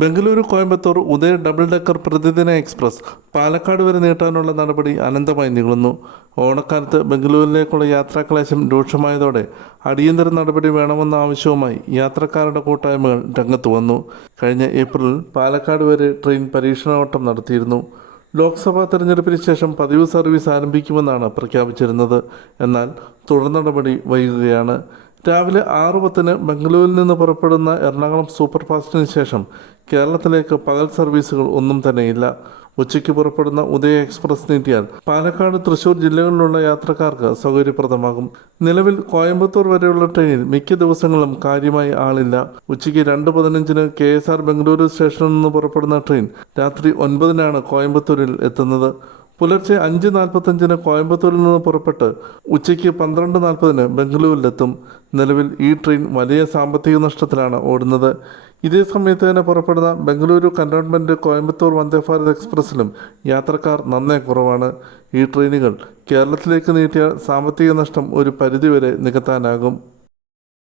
Bengaluru Coimbatore Uday double decker പ്രതിദിന express Palakkad വരെ നീട്ടാനുള്ള നടപടി അനന്തമായി നീളുന്നു. ഓണക്കാലത്ത് ബംഗളൂരിലേക്കുള്ള യാത്രാക്ലേശം രൂക്ഷമായതോടെ അടിയന്തര നടപടി വേണമെന്ന ആവശ്യവുമായി യാത്രക്കാരുടെ കൂട്ടായ്മകൾ രംഗത്ത് വന്നു. കഴിഞ്ഞ ഏപ്രിലിൽ പാലക്കാട് വരെ ട്രെയിൻ പരീക്ഷണോട്ടം നടത്തിയിരുന്നു. ലോക്സഭാ തെരഞ്ഞെടുപ്പിന് ശേഷം പതിവ് സർവീസ് ആരംഭിക്കുമെന്നാണ് പ്രഖ്യാപിച്ചിരുന്നത്. എന്നാൽ തുടർ നടപടി വൈകുകയാണ്. രാവിലെ ആറ് പത്തിന് ബംഗളൂരിൽ നിന്ന് പുറപ്പെടുന്ന എറണാകുളം സൂപ്പർഫാസ്റ്റിന് ശേഷം കേരളത്തിലേക്ക് പകൽ സർവീസുകൾ ഒന്നും തന്നെയില്ല. ഉച്ചയ്ക്ക് പുറപ്പെടുന്ന ഉദയ എക്സ്പ്രസ് നീട്ടിയാൽ പാലക്കാട് തൃശൂർ ജില്ലകളിലുള്ള യാത്രക്കാർക്ക് സൗകര്യപ്രദമാകും. നിലവിൽ കോയമ്പത്തൂർ വരെയുള്ള ട്രെയിനിൽ മിക്ക ദിവസങ്ങളും കാര്യമായി ആളില്ല. ഉച്ചയ്ക്ക് രണ്ട് പതിനഞ്ചിന് കെ എസ് ആർ ബംഗളൂരു സ്റ്റേഷനിൽ നിന്ന് പുറപ്പെടുന്ന ട്രെയിൻ രാത്രി ഒൻപതിനാണ് കോയമ്പത്തൂരിൽ എത്തുന്നത്. പുലർച്ചെ അഞ്ച് നാൽപ്പത്തഞ്ചിന് കോയമ്പത്തൂരിൽ നിന്ന് പുറപ്പെട്ട് ഉച്ചയ്ക്ക് പന്ത്രണ്ട് നാൽപ്പതിന് ബംഗളൂരിലെത്തും നിലവിൽ ഈ ട്രെയിൻ വലിയ സാമ്പത്തിക നഷ്ടത്തിലാണ് ഓടുന്നത്. ഇതേ സമയത്ത് തന്നെ പുറപ്പെടുന്ന ബംഗളൂരു കന്റോൺമെന്റ് കോയമ്പത്തൂർ വന്ദേ ഭാരത് എക്സ്പ്രസ്സിലും യാത്രക്കാർ നന്നേ കുറവാണ്. ഈ ട്രെയിനുകൾ കേരളത്തിലേക്ക് നീട്ടിയാൽ സാമ്പത്തിക നഷ്ടം ഒരു പരിധിവരെ നികത്താനാകും.